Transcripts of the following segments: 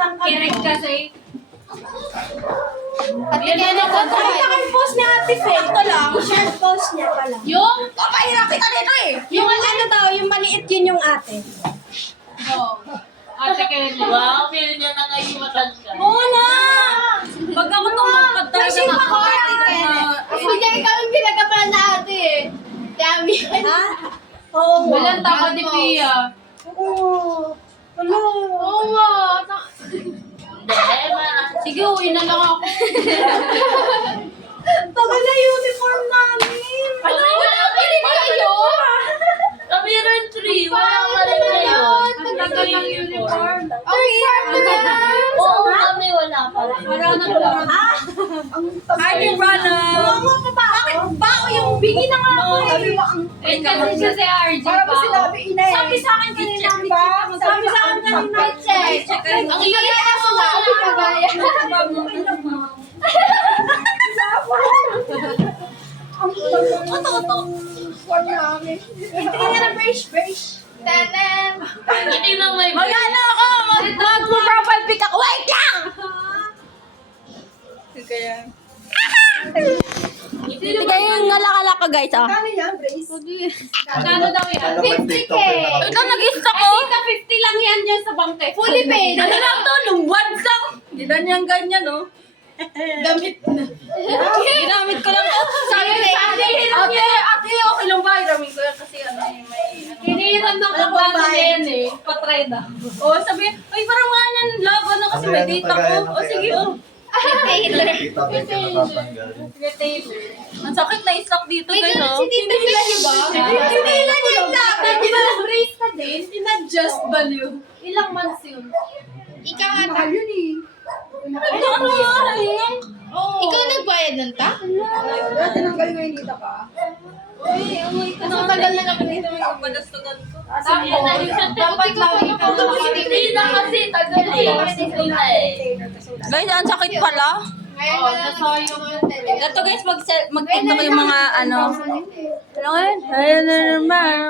Kirek kasi. At kaya na ko post ni Ate Faye, ito lang. Short post niya pala. Yung? Papahirap kita dito eh. Yung ano daw, yung maliit yun yung ate. Oh. Ate Kelly. Wow, feel niya na naiwatan ka. Oo na! Pag ako tumangkad talaga Kasi na ako, Ate Kelly. Hindi, ikaw yung pinagkapalan na ate eh. Dami. Ha? Oo. Walang tama ni Pia. Oo. Wala. Oo nga. Hindi, Sige, uwi na lang ako. Tagal na uniform namin. Ano? Wala pa rin kayo? Kami rin 3. Wala pa rin kayo. Ang tagal ng uniform. Ang farm na yan. Oo, kami wala pa rin. Wala na lang. Hi, Rana! Bakit ba yung bingi na nga ako eh? Eh, kasi siya si RJ pa. Sabi sa akin kanina, sabi sa akin kanina. Check. Ang iyo yung aso na ako pagaya. Oto. Tingnan na brace. Tanan. Hindi lang may Mag-ano ako? Mag-profile pic ako. Wait lang! Hindi kayo yung ngalakala ka guys ah. Kano daw yan? 50K. Ikaw nag-stock ko? Tita, 50 lang yan dyan sa bangke. Fully paid. Ano lang to? Luwads lang. Ganyan no? Damit na. Ginamit ko lang to. Sabi ni ate, okay lang ba? Hiramin ko yan kasi ano may... Hinihiram ng kabahan na yan eh. Patry na. Oh, sabi, ay parang wala niyan laban na kasi may data ko. O sige, oh. Taylor. Kita ba yung natatanggal? Sige, Taylor. Ang sakit na islak dito May guys, ganun oh. si Tita Mila ba? Hindi lang yan dapat. Di ba brace na din? Ina-just value. Ilang months yun? Ikaw ata. Oo. Ikaw nagbayad nun ta? Kasi tagal na ako dito may kapadastugan ko. Dapat lang ikaw na Hindi na kasi tagal eh. Guys, ang sakit pala. Ngayon Oo, nasayang yun. Ito guys, mag-tiktok ko yung mga ano. Ano nga yun? Ayun na naman.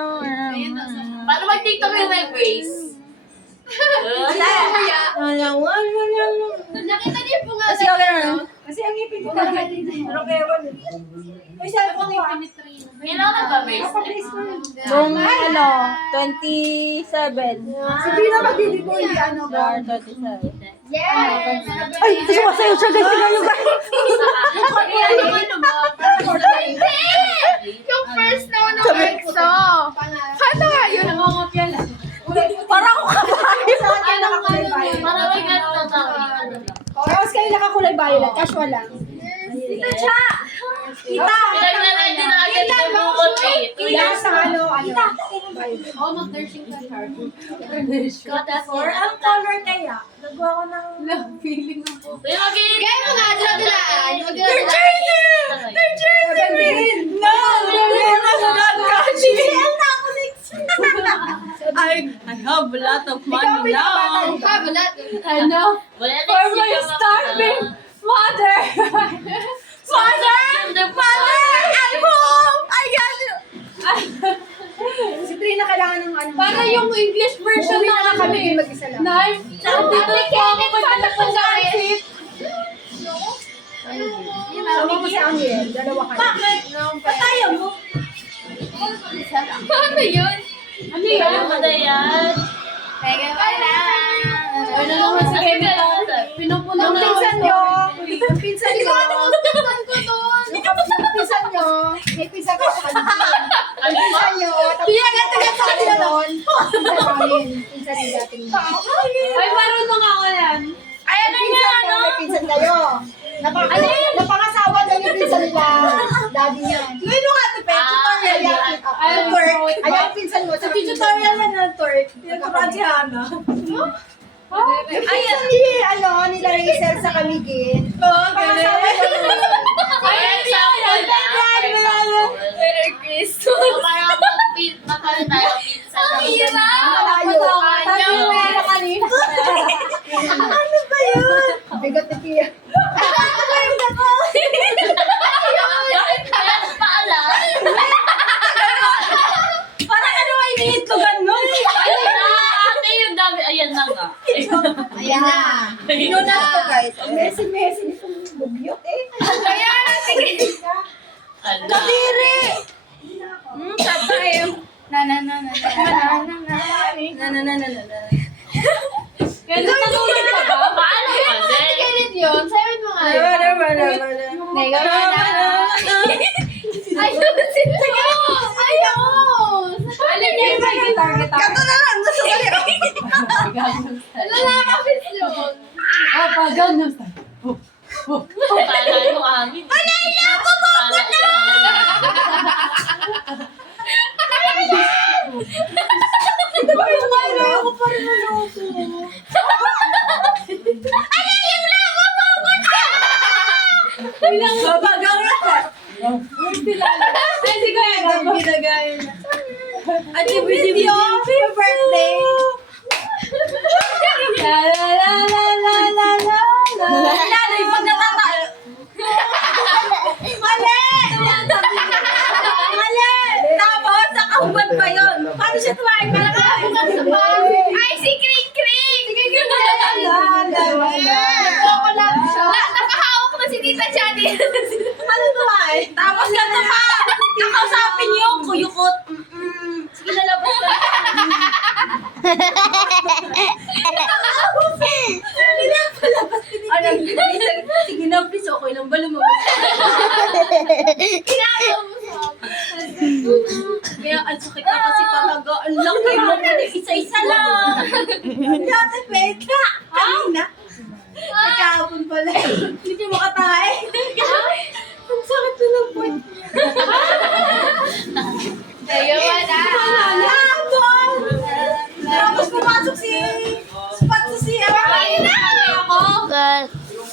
Paano mag-tiktok yung may grace? Nakita niyo po nga. Kasi okay naman. Kasi ang ipin ko talaga dito. Pero kaya wala. May cellphone ko. Kailangan ba grace? Nung ano, 27. Si Pina magdidibo hindi ano ba? 27. Yes! Ay, sumasayo siya guys. Tingnan nyo guys. Yung first na ano EXO. Kata nga yun. Parang ako kabayo. Sa akin nakakulay violet. Para may ganito tao. Tapos kayo nakakulay violet. Casual lang. Pinaglalaan din na agad yung bukot eh. Kaya sa ano. Oo, mag-nursing ka, Char. Or ang color kaya. Nagawa ko ng... Feeling ng po. Kaya mo nga, dilaan. No! I have a lot of money now. Kabulat. Ano? For my starving mother! Mother! I'm home! I got you! Si Trina kailangan ng ano. Para yung English version Uwi na na ano kami eh. mag-isa lang. Nay, dito po ako magpapagkasit. Sama mo si Angel. Dalawa kayo. Bakit? Pataya mo? Paano yun? Ano yan? Ano ba na yan? Teka pala. Ano naman si Chemical? Pinupuno Yung na pinsan nyo. Yung pinsan nyo. Pinsan ko doon. Yung pinsan nyo. May pinsan ko sa kanila. Ano Yung ba? pinsan nyo. Tapos sa kanila doon. Pinsan namin. Pinsan nyo dating. Ay, marunong ako yan. Ay, ano nga, ano? May pinsan kayo. Napangasawa daw yung pinsan nila. Daddy niya. Gawin mo nga ito, Pe. Tutorial yan. Ay, Twerk. Ayaw ang pinsan mo. Sa tutorial man ng twerk. Tinuturuan si Hana. Ayan. Nila Rachel sa Kamigin. Oo, Napangasawa ganun. daw. Ay, Merry Christmas. Parang magkaroon tayo pizza. Ang Malayo. Sabi mo meron kanina. Ano ba yun? Bigot ni Pia. Parang ano ay iniitlogan nun? Ay, na, ate, yung dami. Ayan na nga. Ayan. Pinunas ko, guys. Messi nitong bugyot eh. Kaya, sige. Ala. Kadiri! Sabay. Na. Kaya natulog ka ba? Paano kasi? Ganit yun. Sabi mo nga yun. Nega na. Ayun, sila. Ayun. Alam niya yung may target ako. Kato na lang. Gusto ko rin. Nakakapit yun. Kala yung amin. Wala na ako Kasi ko yan. Ginagaya na. At yung video, happy birthday! La la la la la la la la. Nanay, pag natatalo. Mali! Mali! Tapos, nakahubad pa yun. Paano siya tumahin? Ay, si Kring Kring! Si Kring Kring! Nagko-collab siya. Nakahawak na si Tita Chani. Ano tumahin? Tapos ganito pa. Nakausapin niyo, kuyukot. Sige na labas na. Ano, sige na, please. Okay lang ba lumabas? Kaya ang sakit na kasi talaga. Ang laki mo na isa-isa lang. Dati, pwede. Kanina. Nagkahapon pala. Hindi niyo makatahay. Ang sakit na ng puwet. Kaya wala. Hapon! Tapos pumasok si Spot sa siya. Ay, ako.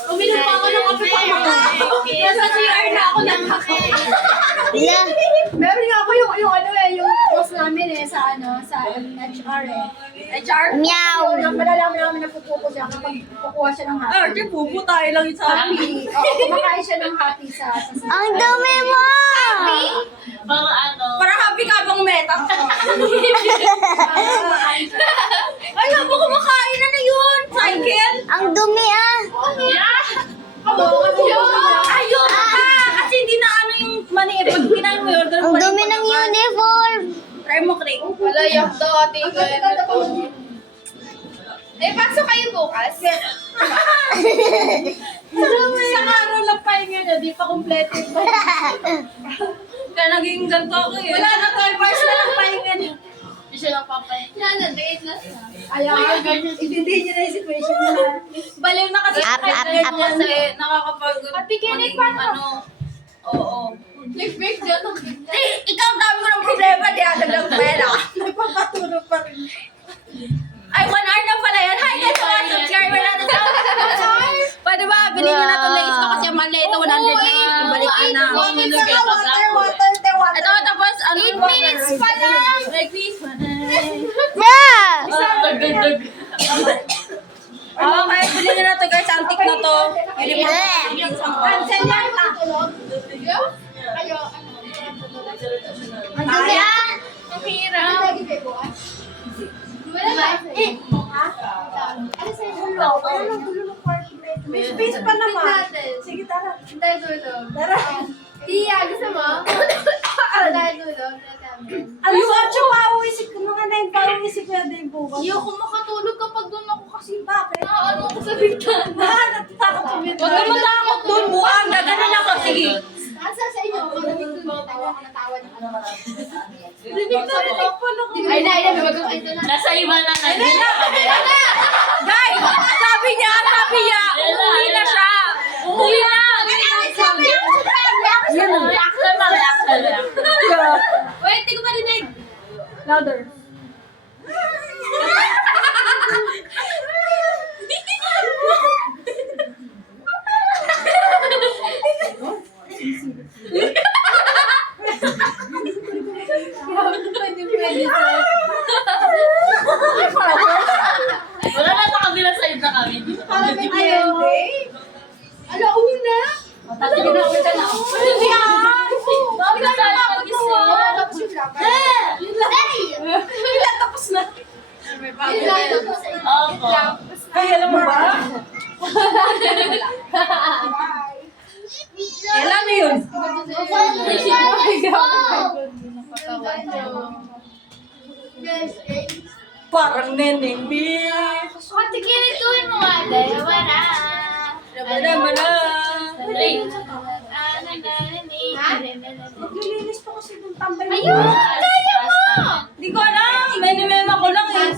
Uminom pa ako ng kape pang makakaw. Nasa CR na ako Meron nga ako yung ano eh, yung boss namin eh, sa HR eh. HR? Meow. Yung malalaman namin na pupuko siya kapag kukuha siya ng hati. di pupo tayo lang yung sabi. Oo, kumakain siya ng hati sa Ang dumi mo! Mga ano. Para happy ka bang meta? Ay, ako kumakain na yun. Cycle. Ang dumi ah! Yeah! Ayun pa! Kasi hindi na ano yung mani. Pag kinain mo yun, Ang dumi ng uniform! try mo, Craig. Wala yung daw ating Eh, pasok kayo bukas? Isang araw lang pahinga na, di pa kompleto yung pahinga. Kaya naging ganito ako eh. Wala na 12 hours na lang pahinga na. Hindi siya lang papayin. Date na siya. Ayaw, intindihin niyo na yung situation na. Baliw na kasi Up, kahit up, ganyan up. kasi nakakapagod. Pati kinig maging pa na. ano. Oo. Nag-break dyan. Ikaw ang dami ko ng problema, di agad ng pera. Nagpapaturo pa rin. Ay, 1 hour na pala yan. Hi guys, mga subscriber natin. Pwede ba, bilhin nyo na itong lace ko kasi mali ito, 100 na. Ibalik ko na. Ito, tapos, ano? 8 minutes pa lang. Like this. Yeah! Dagdag. Okay, bilhin nyo na ito guys. Antique na to. Cancel yan ta. Ayo. Ang dami. Ang hirap. Wala ba? Ano sa inyo? May space pa naman. Sige, tara. Hintay dulo. Tara. Tia, gusto mo? Hintay dulo. Ano yung 8 pauwisip ko, mga 9 pauwisip ko na din bukas. Hindi ako makatulog kapag doon ako kasi bakit? Ano ako sa bintana. Natatakot sa bintana. Huwag ka matakot doon, buang. Gaganan ako, sige. Asa sa inyo? Malamig doon. Tawa ka na tawa ng ano. Rinig na rinig pala ko. Ay na, wag ko ito na. Nasa iba na Guys, sabi niya, uuwi na siya. Uuwi na. Reaction na, reaction na. Wait, hindi ko marinig. Louder. Wala na sa kabilang side na kami. Ayun. Ala, uwi na. Sige na, uwi ka na. Ano yan? Bakit na tayo mag-isip? Tapos yung vlog. Ilan tapos na? Tapos Opo. Ay, alam mo ba? Kailan na yun? Parang neneng, bitch. Ate, kinituin mo nga. Dalawa na. Mana. Maglilinis po kasi ng tambay. Ayun! Kaya mo! Di ko alam. Meme ko lang eh.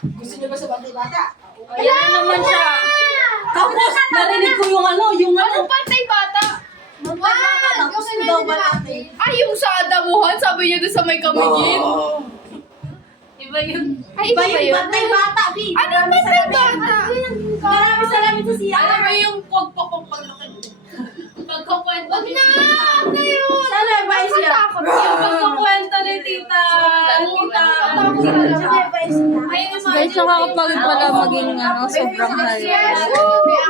Gusto niyo ba sa bata-bata? Ayan na naman siya. Tapos, narinig ko yung ano. Anong pantay bata? Tapos daw ba natin? Ay, yung sa adamuhan, sabi niyo doon sa may kamigin. Iba yun. Ay, iba ba yun? Bantay-bata, B. Anong pantay bata? Marami salamin sa siya. Alam mo yung pagpapong paglaki. Pagkukwento ni Tita. Sana ba siya? Yung pagkukwento ni Tita. Guys, nakakapagod pala maging ano, sobrang high.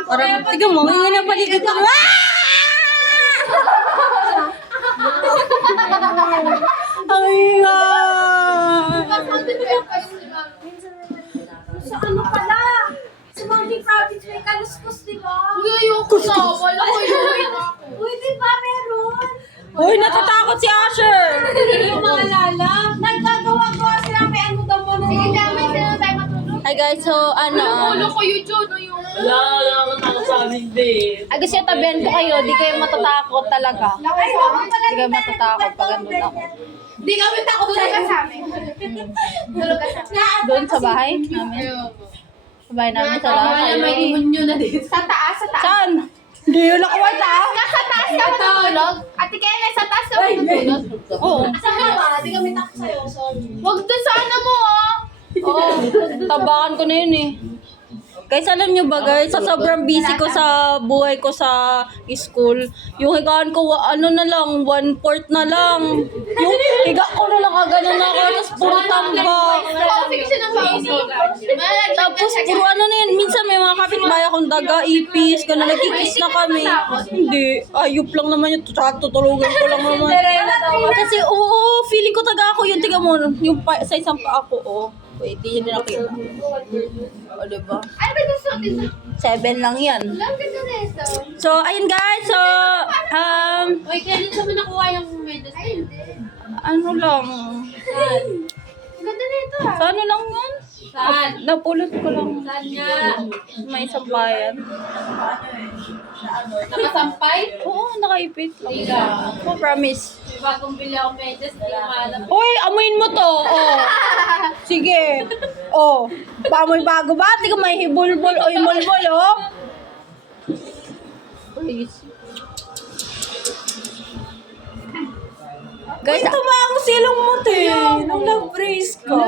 Parang, tignan mo, ingin na paligid ko. Ay, Sa ano pala? Sa Mountain Province may kaluskos, di ba? Ayoko na. Wala ko yun. Uy, di ba meron? Uy, natatakot si Asher! Hindi ko maalala. Nagkagawa-gawa sila may ano daw mo nung... Sige, damay sila tayo matulog. Hi guys, so ano, Ulo ko yun, Jun. Yung... ay gusto yung tabihan ko kayo, di kayo matatakot talaga. Ay, dapat pala Di kayo matatakot pag andun ako. Di kami takot tulog ka sa amin. Tulog ka sa amin. Doon sa bahay namin. Sa bahay namin sa lahat. may demonyo na dito. Sa taas, sa taas. Saan? Hindi yun ako ta. Sa taas ka matutulog? Ate Kena, sa taas ka matutulog? Oo. Sa ba? Di kami takot sa'yo, sorry. Huwag doon sa ano mo, oh. Oo. Tabakan ko na yun eh. Guys, alam nyo ba guys, sa sobrang busy ko sa buhay ko sa school, yung higaan ko, ano na lang, 1/4 na lang. Yung higa ko na lang, gano'n na ako, tapos puro tambak. Fiction ang pausap. Tapos puro ano na yan, minsan may mga kapitbahay akong daga, ipis, gano'n, nagkikis na kami. Hindi, ayup lang naman yun, tutulugan ko lang naman. Kasi oo, feeling ko taga ako yun, tiga mo, yung sa isang pa ako, oo. Wait, di yun nakita. O, diba? Ano ba gusto dito? 7 lang yan. Lang ganda nito. So, ayun guys. So, Uy, kailan sa mo nakuha yung medicine? ano lang. Ganda nito ah. Sa ano lang yan? Saan? Napulot ko lang. Saan nga? May isang bayan. Nakasampay? Oo, nakaipit lang. Tiga. Oh, promise. May bagong bili ako medyas, hindi ko maalam. Uy, amuin mo to. Oh. Sige. Oh. Paamoy bago ba? Hindi ka may hibulbul o himulbul, oh. Please. Guys, tama ang silong mo, te. Nung nag-brace ko.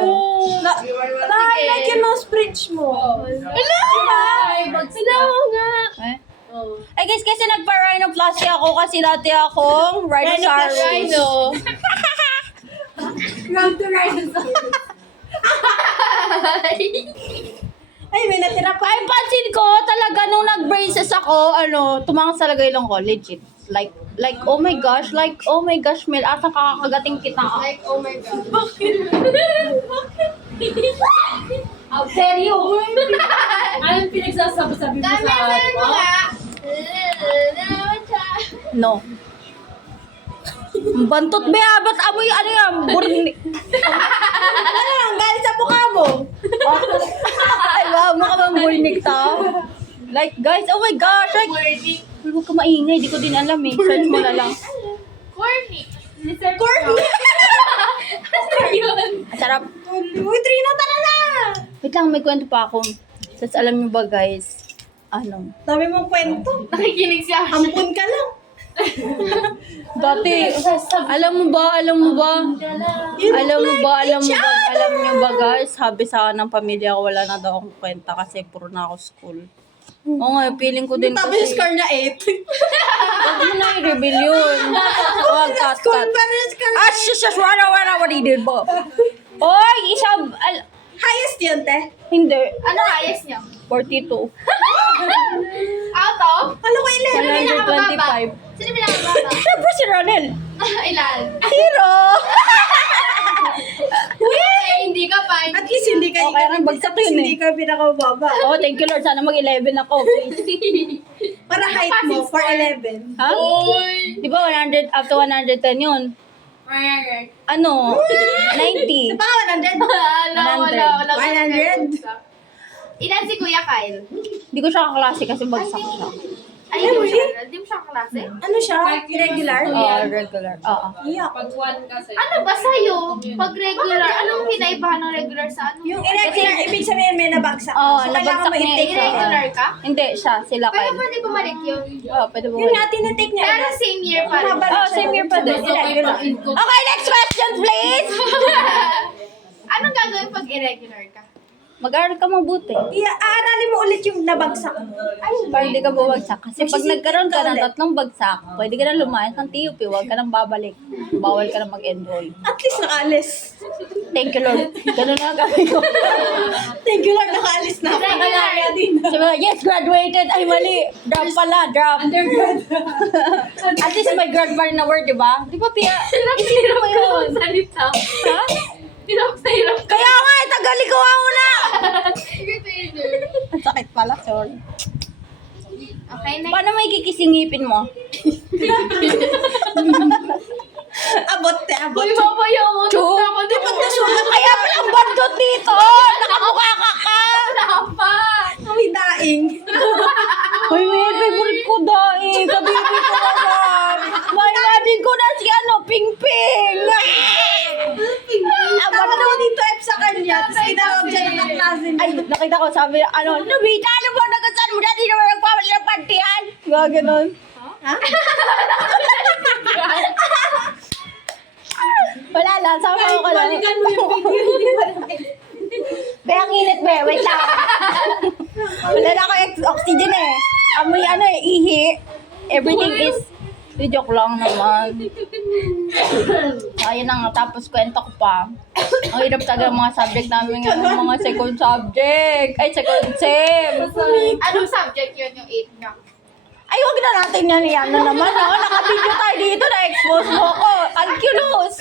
Na-highlight yung nose bridge mo. Hello! Hello nga! Eh? Ay guys, kasi nagpa-rhinoplasty ako kasi dati akong rhinoceros. Rhino. Round to rhinoceros. Ay, may natira pa. Ay, pansin ko talaga nung nag-braces ako, tumangas talaga ilong ko, legit. Like, oh my gosh, Mel, asa kakagating kita. Like, oh my God. Seryo. Anong pinagsasabi-sabi mo Dami, sa sabi mo nga. No. Bantot be, ba't amoy, ano yan, burni. Ano lang, galing sa mukha mo. Ay, wow, mukha bang burnik to? Like, guys, oh my gosh, like, huwag ka maingay, di ko din alam eh. Search mo na lang. Corny. Corny. Ang sarap. Uy, Trino, tara na. Wait lang, may kwento pa ako. Sas, alam niyo ba guys, Dami mong kwento. Nakikinig siya. Ampun ka lang. dati, alam mo ba, alam niyo ba guys, sabi sa akin ng pamilya ko, wala na daw akong kwenta kasi puro na ako school. Oo nga, feeling ko din Tapos yung kasi, score na 8. huwag mo na i-reveal yun. Huwag, cut. Pero yung score Ah, shush, wala, what he did ba? Oy, highest yun, te. hindi, Ano ayos niya? 42. Out of? Ano ko 125. Sino pinakababa? Siyempre si Ronel. Ilan? Hero! Hindi ka pa. At least hindi ka, Okay, ang bagsak yun hindi ka pinakababa. Oh, thank you Lord. Sana mag-11 ako, please. Para height mo, 4'11". Ha? Oy! Di ba 100 up to 110 yun? Ano? 90. Baka 100? Wala. 100? Ilan si Kuya Kyle? Hindi ko siya kaklase kasi bagsak siya. Ay, hindi mo siya klase? Ano siya? Irregular? Oo, regular. Oo. Iyak. Ano ba sa'yo? Pag regular, anong kinaibahan ng regular sa ano? Yung irregular, ibig sabihin may nabagsak. Oo, so, kailangan nabagsak mo niya. i-take Irregular ka? Hindi, siya. Sila Pero kayo. pwede bumalik yun. Oo, pwede Yun bumalik. nga, tinitake niya. Pero same year pa rin. Oh, same year pa din. Irregular. Okay, next question, please! Anong gagawin pag irregular ka? Mag-aaral ka mabuti. Aaralin mo ulit yung nabagsak mo. Para hindi ka bumagsak. Kasi pag Magsisipid nagkaroon ka ka ng ulit. 3 bagsak, pwede ka na lumayas ng TUP. Huwag ka nang babalik. Bawal ka na mag-enroll. At least nakaalis. Thank you, Lord. Ganun na ang gawin ko. Thank you Lord, nakaalis na. Kaya din. Sabi ko, yes, graduated. Ay, mali. Drop pala, drop. At least may grad pa rin na word, di ba? Di ba, Pia? Hirap mo yun. Salita. Ha? Hirap na hirap. Kaya nga, tagalikaw ako na. Irritator. Ang sakit pala, sorry. Okay, next. Paano may kikisingipin mo? Abot te, abot. Uy, papayaw mo. Chu? Dapat di ba Kaya pala ang bandot dito. Nakamukha ka. pa? May daing. Ay, may favorite ko daing. Kabibi ko naman. May ko na si Ping Ping. Tama daw dito F sa kanya. Tapos tinawag siya ng kaklase niya. Ay, nakita ko, sabi, Nobita, ano ba, nagasan mo na, di naman nagpapali ng pantihan. Mga ganon. Ha? Wala lang, sama ko lang. Balikan mo yung video. Be, ang init, be, wait lang. Wala na ako oxygen eh. Amoy ihi. Everything is, joke lang naman. Ayun na nga, tapos kwento ko pa. Ang hirap talaga ng mga subject namin ngayon, mga second subject. Ay, second sem. Anong subject yun yung 8 ka? Ay, wag na natin yan na naman. Naka-video tayo dito, na-expose mo ako. Calculus.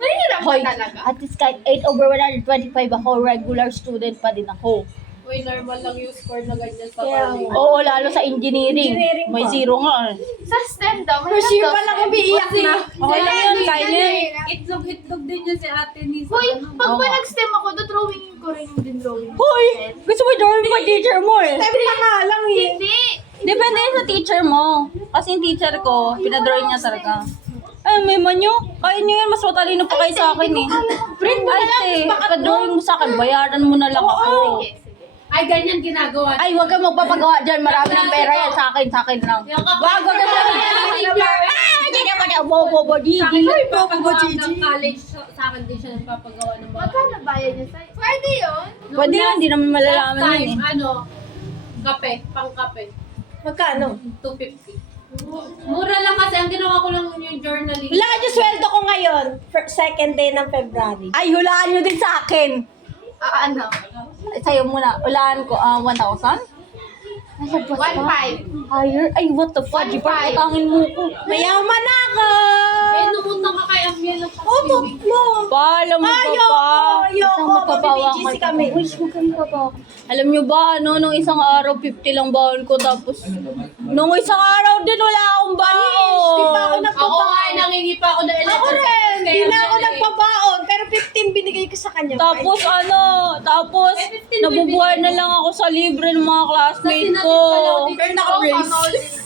Mahirap Hoy, ba talaga? at least kahit 8/125 ako, regular student pa din ako. Uy, normal lang yung score na ganyan sa Kaya, college. Oo, lalo sa engineering. Engineering May pa. 0 nga. Sa STEM daw, mahirap First year daw pa lang STEM. umiiyak na. Okay lang yun, kaya yun. Itlog-itlog din yun si ate ni Hoy, pag ba Oo. nag-STEM ako, drawing ko rin din drawing. Hoy, gusto mo drawing pa teacher mo eh. Step na nga lang eh. Hindi. Depende yun sa teacher mo. Kasi yung teacher ko, pinadrawing niya talaga. Ay, may manyo. Kaya nyo yun, mas matalino pa kayo sa akin eh. Print mo na lang. Ay, padrawing mo sa akin, bayaran mo na lang ako. Sige, sige. Ay, ganyan ginagawa. Ay, huwag kang magpapagawa dyan. Marami ng pera yan. Sa akin lang. Wag ka hindi naman ako bobo, Gigi. Ng college, sa akin din siya nagpapagawa ng mga. Magkano bayad niya sa'yo? Pwede yun. Pwede yun, hindi naman malalaman Last yun time, eh. kape, pang kape. Magkano? 250. Mura lang kasi, ang ginawa ko lang yung journaling. Hulaan yung sweldo ko ngayon. Second day ng February. Ay, hulaan nyo din sa akin. Ano? Sa'yo muna, hulaan ko, 1,000? Ay, sabas pa. 1.5. Higher? Ay, what the fuck? Di pa utangin mo ko. Mayaman ako! Eh, numunta ka kay Amiel ng Opo mo! Paalam mo pa pa. Ayoko, mabibigisi kami. Uy, huwag kang magpapawa. Alam nyo ba, nung isang araw, 50 lang baon ko. Tapos, nung isang araw din, wala akong baon. Di pa ako Ako nagpabaon. nga, nangingi pa ako ng Ako electric. rin! Kaya Di na ako yan eh. nagpabaon. Pero 15 binigay ko sa kanya. Tapos tapos, nabubuhay na lang ako sa libre ng mga classmate ko. Pero naka-brace.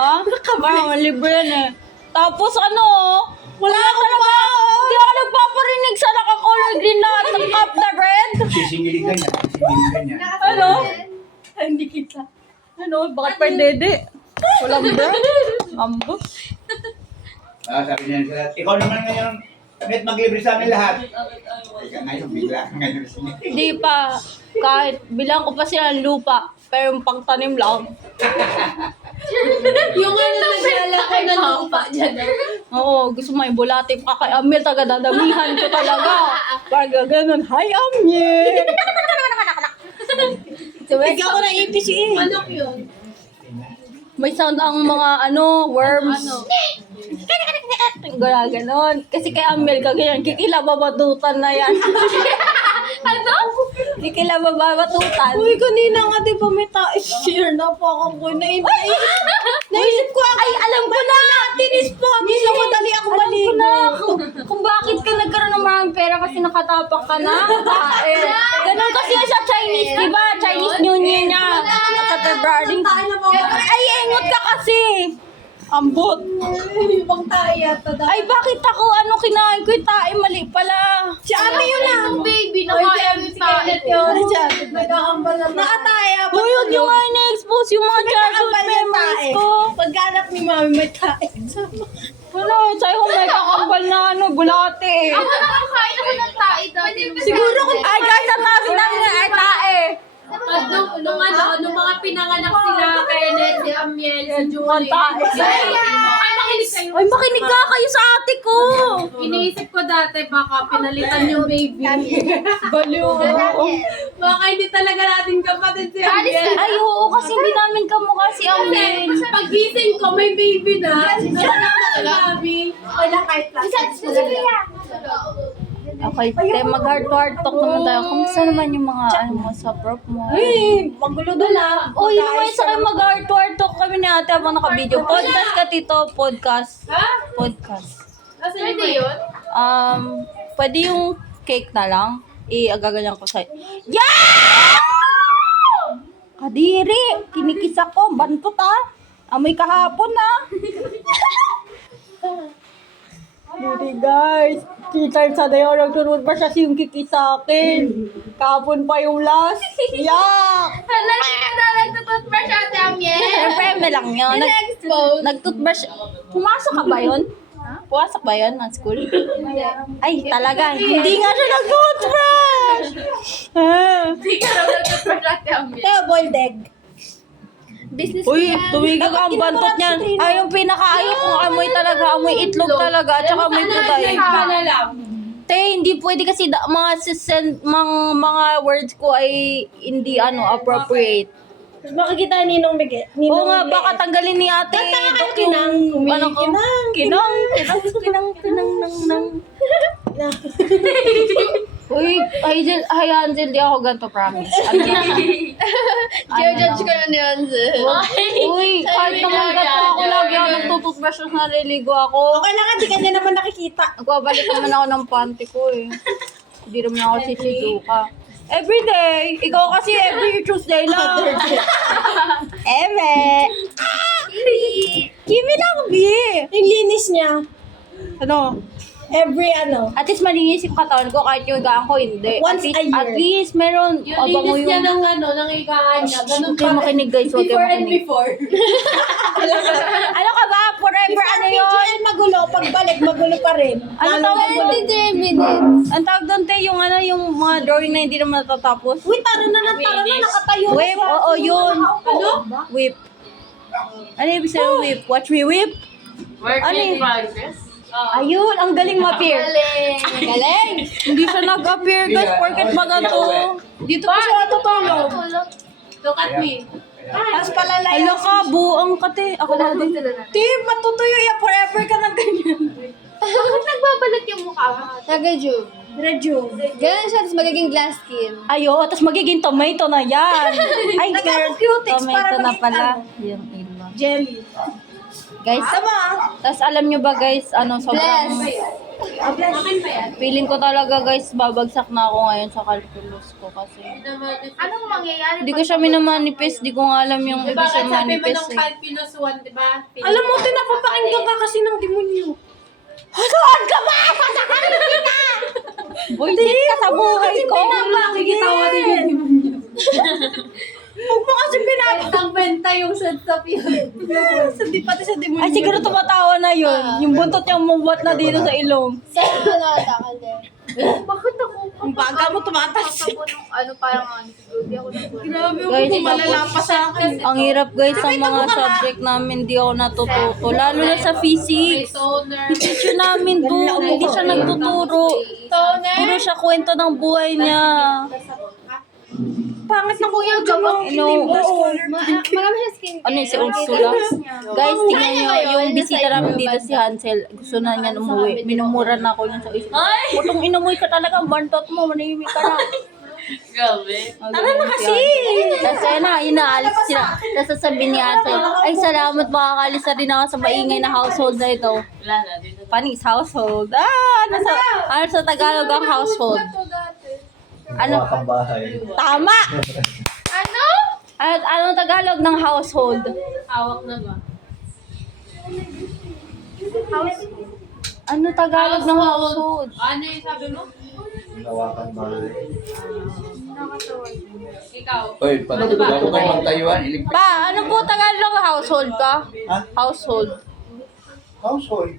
Ha? Parang libre yan eh. Tapos wala ako talaga. Hindi ako nagpaparinig sa naka-color green na cup na red. Sisingiligan niya. Sisingiligan niya. Ano? Ay, hindi kita. Bakit pa dede? Walang bread? Ambush. Sabi niya sa lahat, ikaw naman ngayon, Net, mag-libre sa amin lahat. Ika ngayon, bigla. Ngayon, Hindi pa. Kahit bilang ko pa sila ng lupa. Pero yung pangtanim lang. Yung naglalak ko ng lupa dyan. Oo, gusto mo ibulati pa kay Amel, taga-dadamihan ko talaga. Pag ganun, hi Amel! Bigyan ko na APC eh. Manok yun. May sound ang mga worms. Yung ganon. Kasi kay Amel ka ganyan, kikilababatutan na yan. Ano? Kikilababatutan. Uy, kanina nga di ba may share na po ako ko. Naisip ko ako. Ay, alam ko na! Tinis po. Misa madali ako Alam ko maligo. na kung bakit ka nagkaroon ng maraming pera kasi nakatapak ka na. Ganon kasi yan sa Chinese, di ba? Chinese New Year niya. At sa February. Ay, engot ka kasi. Ambot. Ibang tayo yata. Ay, bakit ako? Ano kinain ko yung tae? Mali pala. Si ate yun lang. Ang baby, nakaya yung tayo. Nagkakambal na. Nakataya. Uy, huwag yung nga na-expose yung mga childhood memories ko. Pagkanak ni mami may tayo. Ano, sa'yo kung may kakambal na bulate. Ako nakakain ako ng tayo dati. Siguro kung ay guys, ang namin namin ay tae. Nung mga pinanganak sila kay Ned, si Amiel, si Ang Julie. tae. Ay, makinig kayo. Ay, makinig ka kayo sa ate ko. Iniisip ko dati baka pinalitan yung baby. Baliw. Baka hindi talaga natin kapatid si Amiel. Ay, oo, kasi hindi namin kamukha si Amel. Kasi pagising ko, may baby na. Anak na si Bobby. Wala kahit plastic. Okay, te, mag-heart-to-heart talk naman tayo. Kumusta naman yung mga ano mo sa prof mo? Uy, magulo doon ah. Oh, yun naman sa kayo mag-heart-to-heart talk kami ni ate habang naka-video. Podcast ka, Tito. Podcast. Ha? Podcast. Nasaan yung yun? Pwede yung cake na lang. Agaganyan ko sa'yo. Yeah! Kadiri! Kinikis ako. Bantot ah. Amoy kahapon ah. Buti guys. 3 times a day ako nagtunod pa siya yung kikis sa akin. Kahapon pa yung last. Yak! Nagtututbrush ate Amiel. Siyempre, may lang yun. Nag-toothbrush. Pumasok ka ba yun? Pumasok ba yun ng school? Ay, talaga. Hindi nga siya nag-toothbrush! Hindi ka raw nagtutbrush ate Amiel. Teo, boiled egg. Business Uy, tumigil ka ang bantot niyan. Ay, yung pinakaayaw kong amoy talaga. Amoy itlog talaga. At saka amoy puday. Ka na lang. Te, hindi pwede kasi mga words ko ay hindi appropriate. Makikita Ninong Miguel. Oo nga, baka tanggalin ni ate. Dok, yung ano ko. Kinang, nang. Uy, Hazel, di ako ganito, promise. Judge ko na ni Hazel. Uy, kahit naman ganito ako lagi ako nagtututbrush na naliligo ako. Okay lang, di ka niya naman nakikita. Nagbabalik naman ako ng panty ko eh. Hindi naman ako si Shizuka. Every day. Ikaw kasi every Tuesday lang. Kimi lang, B. Yung linis niya, Ano? every At least malinis yung katawan ko kahit yung higaan ko hindi. Once a year. At least meron. Yung Abango linis niya yung... ng higaan niya. Ganun Huwag kayo makinig guys. Huwag kayo Before and makinig. before. Ano ka ba? Forever ano yun? PGL magulo, pagbalik magulo pa rin. Ano tawag doon? Ang tawag doon te, yung yung mga drawing na hindi naman natatapos. Uy, tara na, nakatayo. Whip? Oo, yun. Ano? Whip. Ano ibig sabihin whip? Watch me whip? Work Ano in yun? progress. Ayun, ang galing ma-appear. Galing. Hindi siya nag-appear guys, porket maganto. Dito pa siya natutulog. Look at me. Tapos palalaya. Hello ka, buang ka te. Ako na din. Tim, matutuyo yan. Forever ka na ganyan. Bakit nagbabalat yung mukha mo? Taga-Jube. Rejuve. Ganun siya, tapos magiging glass skin. Ayo, tapos magiging tomato na yan. Ay, Nagkakutics para tomato na maging pala. ano. Yung iba. Jelly. Guys, tapos alam nyo ba guys, sobrang... Akin pa yan. Feeling ko talaga guys, babagsak na ako ngayon sa calculus ko kasi... Anong mangyayari? Hindi ko siya minamanifest, di ko nga alam yung ibig Diba, siya sabi mo manifest ng eh. calculus 1, diba? Alam mo, tinapapakinggan ka kasi ng demonyo. Saan ka ba? Bullshit ka sa buhay ko. Nakikitawa din yung demonyo. Huwag mo kasi Bentang-benta yung setup yun. Hindi pati sa demonyo. Ay, siguro tumatawa na yun. Yung buntot niyang mumuwat na dito sa ilong. Saan ka nakatakal din? Bakit ako? Ang baga mo tumatas. Parang hindi ako nag-work. Grabe, Guys, huwag mo malala pa sa akin. Ang hirap guys sa mga subject namin, di ako natututo. Lalo na sa May physics. toner. Teacher namin doon, hindi siya nagtuturo. Puro siya kwento ng buhay niya. Pangit na kuya, gabang Marami siya skin. Ano yung si Ursula? Guys, tingnan nyo, yung bisita namin dito si Hansel, gusto na niya umuwi. Minumura na ako yun sa isip. Putong inamoy ka talaga, bantot mo, manahimik ka na. Grabe. Tara na kasi! Tapos ayun na, inaalis sila. Tapos sasabihin ni Hansel, ay salamat makakalis na din ako sa maingay na household na ito. Wala na. Dito. Panis household. Ano sa Tagalog ang household? Ano? Tama! Ano? Anong Tagalog ng household? Hawak na ba? Ano Tagalog ng household? Ano yung sabi mo? Lawakan bahay. Ikaw. Oy, bago kayo magtayuan, iligpit. Pa, ano po Tagalog ng household ka? Ha? Household. Household.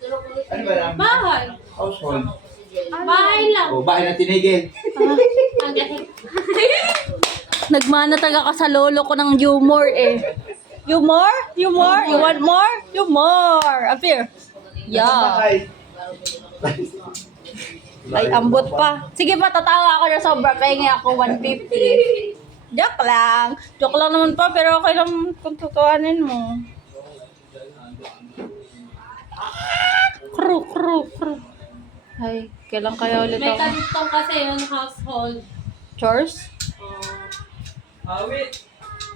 Ano ba lang? Bahay. Household. Bahay lang. O, bahay na tinigil. Ang galing. Nagmana talaga ka sa lolo ko ng humor eh. Humor? Humor? You want more? Humor! Appear. Yeah. Bahay. Ay, ambot pa. Sige pa, tatawa ako na sobra. Pahingi ako 150. Joke lang. Joke lang naman pa, pero okay lang kung tutuanin mo. Kru. Ay, kailan kaya ulit May ako? kanitong kasi yung household. Chores?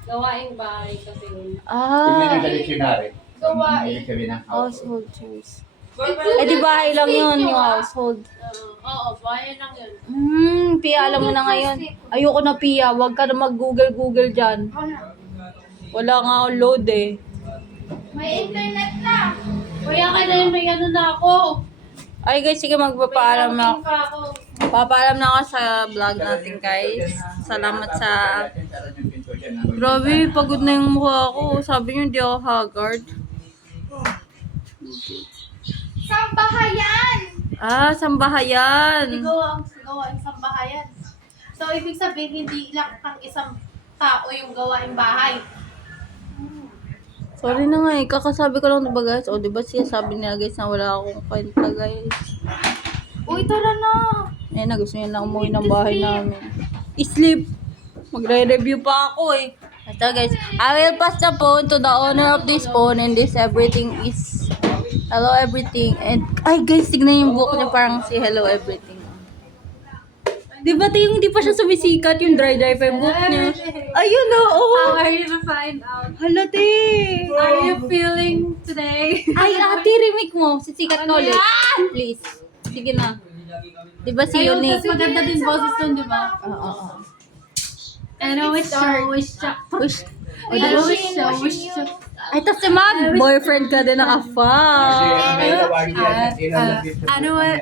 Gawaing bahay kasi yun. Tingnan Ah, nyo sa dictionary. Ibig sabihin ng household chores. Eh, di bahay lang yun, yung household. Oo, bahay lang yun. Pia, alam mo na ngayon. Ayoko na, Pia. Huwag ka na mag-google dyan. Wala nga akong load eh. May internet na. Kuya ka na yung may ano na ako. Ay guys, sige magpapaalam na ako. Pa ako. Papaalam na ako sa vlog natin guys. Salamat sa... Grabe, pagod na yung mukha ko. Sabi niyo hindi ako haggard. Sambahayan! Ah, sambahayan. Gawaing sambahayan. So, ibig sabihin, hindi lang kang isang tao yung gawaing bahay. Sorry na nga eh. Kakasabi ko lang diba guys? O diba siya sabi niya guys na wala akong kwenta guys. Uy, tara na! Eh na gusto niya na umuwi ng bahay namin. Sleep. Magre-review pa ako eh. Ito guys, I will pass the phone to the owner of this phone and this everything is hello everything. And ay guys, tignan yung book niya parang si hello everything. Di ba yung hindi pa siya sumisikat yung dry pa yung book niya? Ayun na, How oh. are you to find out? Halate. How are you feeling today? Ay, ate, remake mo. Sisikat ka ulit. Please. Sige na. Di ba si Ayun, Unique? kasi maganda din boses nun, di ba? Oo. Ano, wish siya. Wish. Wish siya. Ay, tapos si Mag, boyfriend ka din naka-fan. Ano, why,